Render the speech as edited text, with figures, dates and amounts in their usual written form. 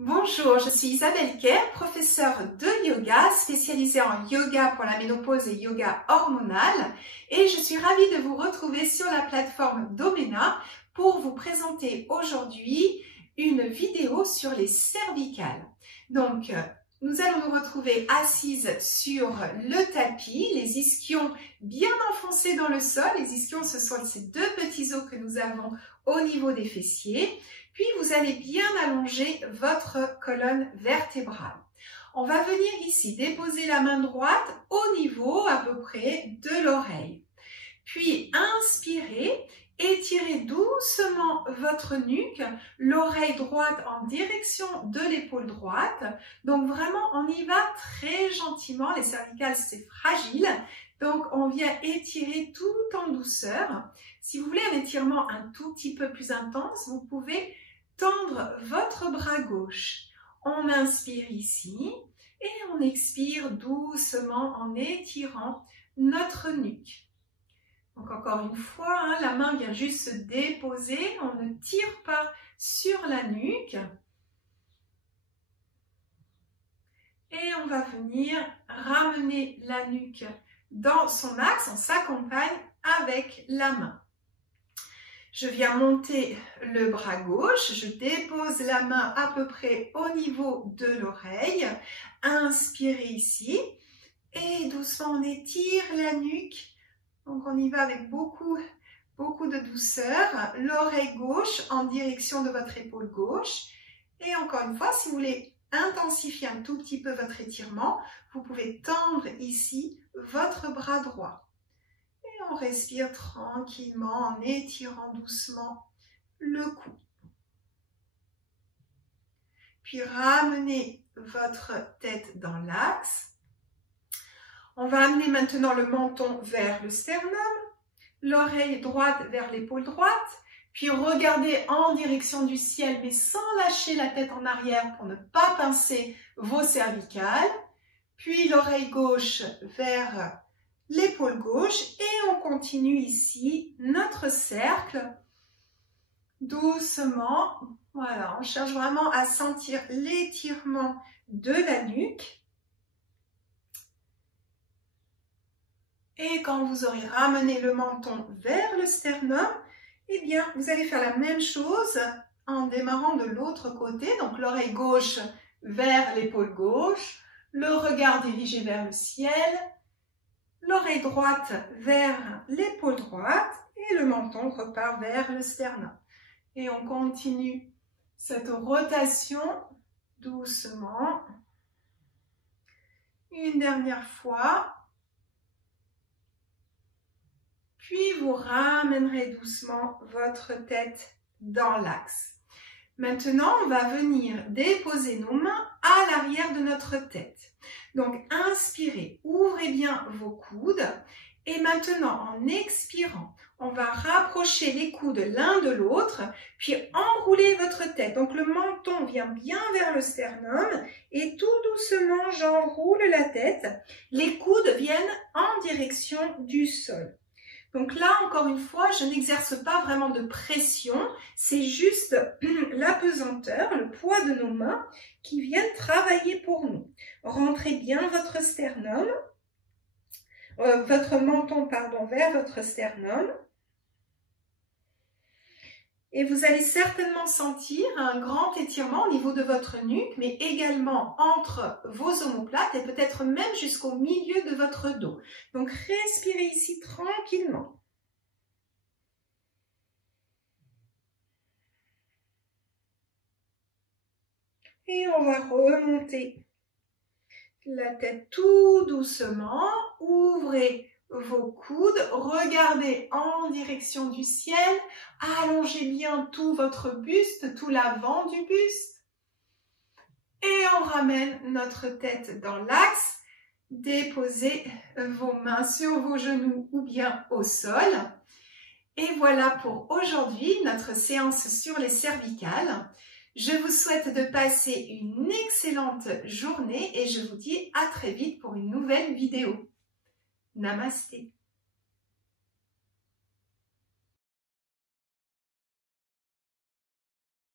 Bonjour, je suis Isabelle Kerr, professeure de yoga spécialisée en yoga pour la ménopause et yoga hormonal, et je suis ravie de vous retrouver sur la plateforme Domena pour vous présenter aujourd'hui une vidéo sur les cervicales. Donc, nous allons nous retrouver assises sur le tapis, les ischions bien enfoncés dans le sol. Les ischions, ce sont ces deux petits os que nous avons au niveau des fessiers. Puis vous allez bien allonger votre colonne vertébrale. On va venir ici déposer la main droite au niveau à peu près de l'oreille. Puis inspirez, étirez doucement votre nuque, l'oreille droite en direction de l'épaule droite. Donc vraiment, on y va très gentiment. Les cervicales, c'est fragile. Donc on vient étirer tout en douceur. Si vous voulez un étirement un tout petit peu plus intense, vous pouvez tendre votre bras gauche. On inspire ici et on expire doucement en étirant notre nuque. Donc encore une fois, la main vient juste se déposer, on ne tire pas sur la nuque. Et on va venir ramener la nuque dans son axe, on s'accompagne avec la main. Je viens monter le bras gauche, je dépose la main à peu près au niveau de l'oreille. Inspirez ici et doucement on étire la nuque. Donc on y va avec beaucoup de douceur. L'oreille gauche en direction de votre épaule gauche. Et encore une fois, si vous voulez intensifier un tout petit peu votre étirement, vous pouvez tendre ici votre bras droit. On respire tranquillement en étirant doucement le cou. Puis ramenez votre tête dans l'axe. On va amener maintenant le menton vers le sternum, l'oreille droite vers l'épaule droite, puis regardez en direction du ciel mais sans lâcher la tête en arrière pour ne pas pincer vos cervicales. Puis l'oreille gauche vers l'épaule gauche et on continue ici notre cercle doucement. Voilà, on cherche vraiment à sentir l'étirement de la nuque. Et quand vous aurez ramené le menton vers le sternum, eh bien, vous allez faire la même chose en démarrant de l'autre côté. Donc, l'oreille gauche vers l'épaule gauche, le regard dirigé vers le ciel, l'oreille droite vers l'épaule droite et le menton repart vers le sternum. Et on continue cette rotation doucement. Une dernière fois. Puis vous ramènerez doucement votre tête dans l'axe. Maintenant, on va venir déposer nos mains à l'arrière de notre tête. Donc, inspirez, ouvrez bien vos coudes. Et maintenant, en expirant, on va rapprocher les coudes l'un de l'autre, puis enrouler votre tête. Donc, le menton vient bien vers le sternum et tout doucement, j'enroule la tête. Les coudes viennent en direction du sol. Donc là, encore une fois, je n'exerce pas vraiment de pression, c'est juste la pesanteur, le poids de nos mains qui viennent travailler pour nous. Rentrez bien votre sternum, votre menton, pardon, vers votre sternum. Et vous allez certainement sentir un grand étirement au niveau de votre nuque, mais également entre vos omoplates et peut-être même jusqu'au milieu de votre dos. Donc, respirez ici tranquillement. Et on va remonter la tête tout doucement. Ouvrez vos coudes, regardez en direction du ciel, allongez bien tout votre buste, tout l'avant du buste. Et on ramène notre tête dans l'axe. Déposez vos mains sur vos genoux ou bien au sol. Et voilà pour aujourd'hui notre séance sur les cervicales. Je vous souhaite de passer une excellente journée et je vous dis à très vite pour une nouvelle vidéo. Namasté.